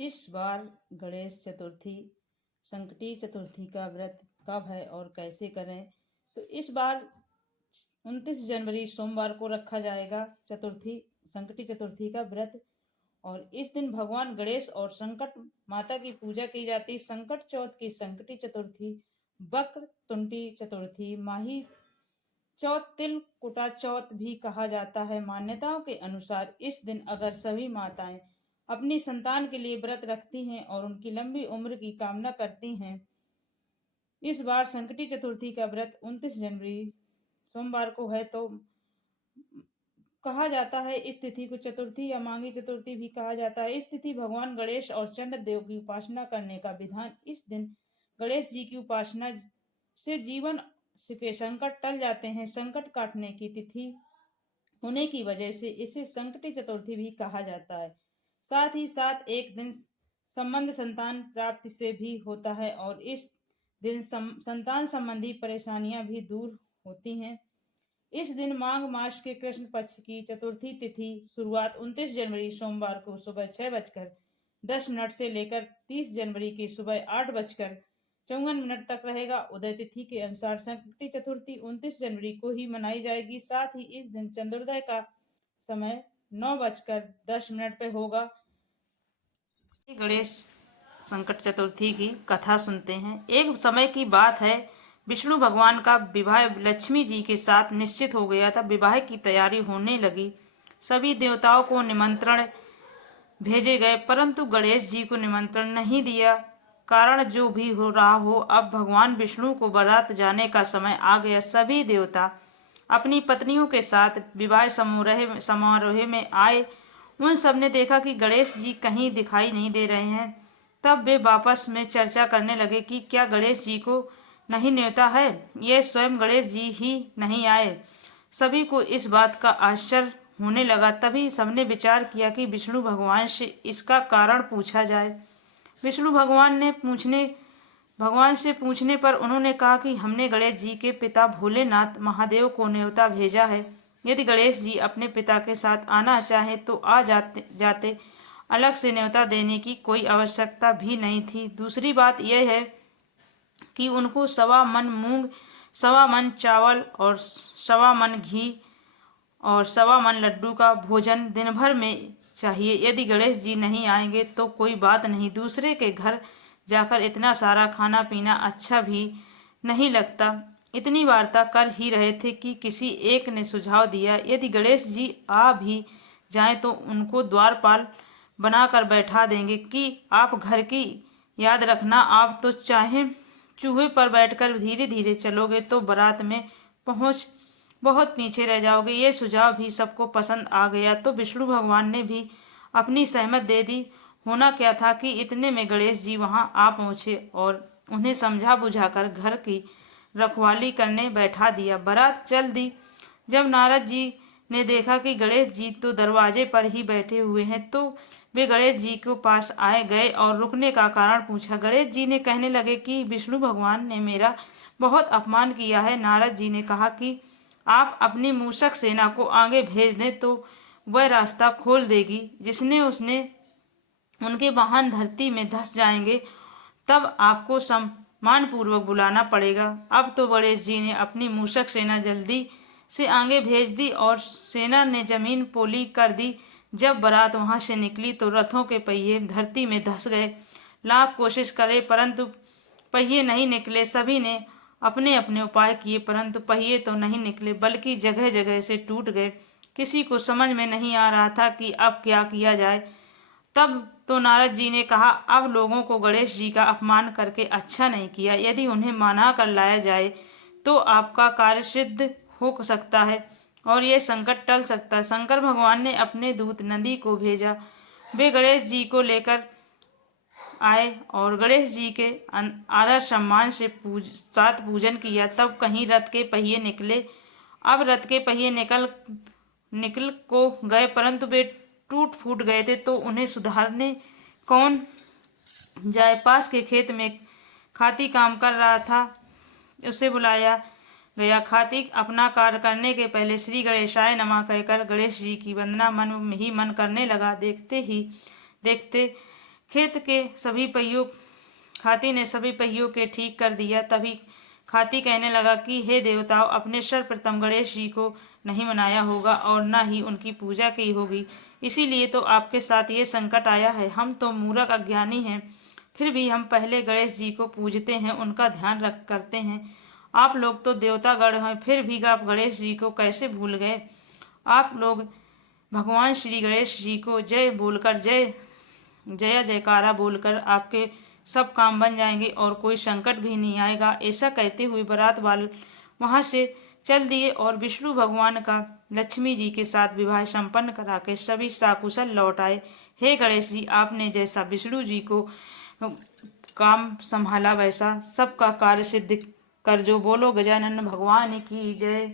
इस बार गणेश चतुर्थी, संकटी चतुर्थी का व्रत कब है और कैसे करें? तो इस बार 29 जनवरी सोमवार को रखा जाएगा संकटी चतुर्थी का व्रत। और इस दिन भगवान गणेश और संकट माता की पूजा की जाती। संकट चौथ की संकटी चतुर्थी, वक्र तुंडी चतुर्थी, माही चौथ, तिल कुटा चौथ भी कहा जाता है। मान्यताओं के अनुसार इस दिन अगर सभी माताएं अपनी संतान के लिए व्रत रखती हैं और उनकी लंबी उम्र की कामना करती हैं। इस बार संकटी चतुर्थी का व्रत 29 जनवरी सोमवार को है, तो कहा जाता है इस तिथि को चतुर्थी या मांगी चतुर्थी भी कहा जाता है। इस तिथि भगवान गणेश और चंद्र देव की उपासना करने का विधान। इस दिन गणेश जी की उपासना से जीवन के संकट टल जाते हैं। संकट काटने की तिथि होने की वजह से इसे संकटी चतुर्थी भी कहा जाता है। साथ ही साथ एक दिन संबंध संतान प्राप्ति से भी होता है और इस दिन संतान संबंधी परेशानियां भी दूर होती हैं। इस दिन माघ मास के कृष्ण पक्ष की चतुर्थी तिथि शुरुआत 29 जनवरी सोमवार को सुबह 6:10 से लेकर 30 जनवरी की सुबह 8:54 तक रहेगा। उदय तिथि के अनुसार संकटी चतुर्थी 29 जनवरी को ही मनाई जाएगी। साथ ही इस दिन चंद्रोदय का समय 9:10 पे होगा। गणेश संकट चतुर्थी की कथा सुनते हैं। एक समय की बात है, विष्णु भगवान का विवाह लक्ष्मी जी के साथ निश्चित हो गया था। विवाह की तैयारी होने लगी। सभी देवताओं को निमंत्रण भेजे गए, परंतु गणेश जी को निमंत्रण नहीं दिया। कारण जो भी हो रहा हो, अब भगवान विष्णु को बारात जाने का समय आ गया। सभी देवता अपनी पत्नियों के साथ विवाह समारोह में आए। उन सब ने देखा कि गणेश जी कहीं दिखाई नहीं दे रहे हैं। तब वे आपस में चर्चा करने लगे कि क्या गणेश जी को नहीं न्योता है? ये स्वयं गणेश जी ही नहीं आए। सभी को इस बात का आश्चर्य होने लगा। तभी सबने विचार किया कि विष्णु भगवान से इसका कारण पूछा जाए। विष्णु भगवान से पूछने पर उन्होंने कहा कि हमने गणेश जी के पिता भोलेनाथ महादेव को न्योता भेजा है। यदि गणेश जी अपने पिता के साथ आना चाहे तो आ जाते। अलग से न्योता देने की कोई आवश्यकता भी नहीं थी। दूसरी बात यह है कि उनको 1.25 मन मूंग, 1.25 मन चावल और 1.25 मन घी और 1.25 मन लड्डू का भोजन दिन भर में चाहिए। यदि गणेश जी नहीं आएंगे तो कोई बात नहीं, दूसरे के घर जाकर इतना सारा खाना पीना अच्छा भी नहीं लगता। इतनी वार्ता कर ही रहे थे कि किसी एक ने सुझाव दिया, यदि गणेश जी आ भी जाएं तो उनको द्वारपाल बनाकर बैठा देंगे कि आप घर की याद रखना। आप तो चाहे चूहे पर बैठकर धीरे धीरे चलोगे तो बारात में पहुंच बहुत पीछे रह जाओगे। ये सुझाव भी सबको पसंद आ गया, तो विष्णु भगवान ने भी अपनी सहमत दे दी। होना क्या था कि इतने में गणेश जी वहां आ पहुंचे और उन्हें समझा बुझाकर घर की रखवाली करने बैठा दिया। बारात चल दी। जब नारद जी ने देखा कि गणेश जी तो दरवाजे पर ही बैठे हुए हैं, तो वे गणेश जी के पास आए गए और रुकने का कारण पूछा। गणेश जी ने कहने लगे कि विष्णु भगवान ने मेरा बहुत अपमान किया है। नारद जी ने कहा कि आप अपनी मूषक सेना को आगे भेज दें तो वह रास्ता खोल देगी, जिसने उसने उनके वाहन धरती में धंस जाएंगे। तब आपको सम्मान पूर्वक बुलाना पड़ेगा। अब तो गणेश जी ने अपनी मूषक सेना जल्दी से आगे भेज दी और सेना ने जमीन पोली कर दी। जब बारात वहां से निकली तो रथों के पहिए धरती में धंस गए। लाख कोशिश करे परंतु पहिए नहीं निकले। सभी ने अपने अपने उपाय किए परंतु पहिए तो नहीं निकले, बल्कि जगह जगह से टूट गए। किसी को समझ में नहीं आ रहा था कि अब क्या किया जाए। तब तो नारद जी ने कहा, अब लोगों को गणेश जी का अपमान करके अच्छा नहीं किया। यदि उन्हें मना कर लाया जाए तो आपका कार्य सिद्ध हो सकता है और यह संकट टल सकता है। शंकर भगवान ने अपने दूत नंदी को भेजा। वे गणेश जी को लेकर आए और गणेश जी के आदर सम्मान से साथ पूजन किया। तब कहीं रथ के पहिए निकले। अब रथ के पहिए निकल को गए परंतु वे टूट फूट गए थे, तो उन्हें सुधारने कौन जाए। पास के खेत में खाती काम कर रहा था, उसे बुलाया गया। खाती अपना कार्य करने के पहले श्री गणेशाय नमः कहकर गणेश जी की वंदना मन ही मन करने लगा। देखते खेत के सभी पहियों खाती ने सभी पहियों के ठीक कर दिया। तभी खाती कहने लगा कि हे देवताओं, अपने सर्वप्रथम गणेश जी को नहीं मनाया होगा और न ही उनकी पूजा की होगी, इसीलिए तो आपके साथ ये संकट आया है। हम तो मूर्ख अज्ञानी हैं, फिर भी हम पहले गणेश जी को पूजते हैं, उनका ध्यान रख करते हैं। आप लोग तो देवतागण हैं, फिर भी आप गणेश जी को कैसे भूल गए? आप लोग भगवान श्री गणेश जी को जय बोलकर जय जयकारा बोलकर आपके सब काम बन जाएंगे और कोई संकट भी नहीं आएगा। ऐसा कहते हुए बारात वाले वहां से चल दिए और विष्णु भगवान का लक्ष्मी जी के साथ विवाह संपन्न करा के सभी साकुशल लौट आए। हे गणेश जी, आपने जैसा विष्णु जी को काम संभाला वैसा सबका कार्य सिद्ध कर जो। बोलो गजानन भगवान की जय।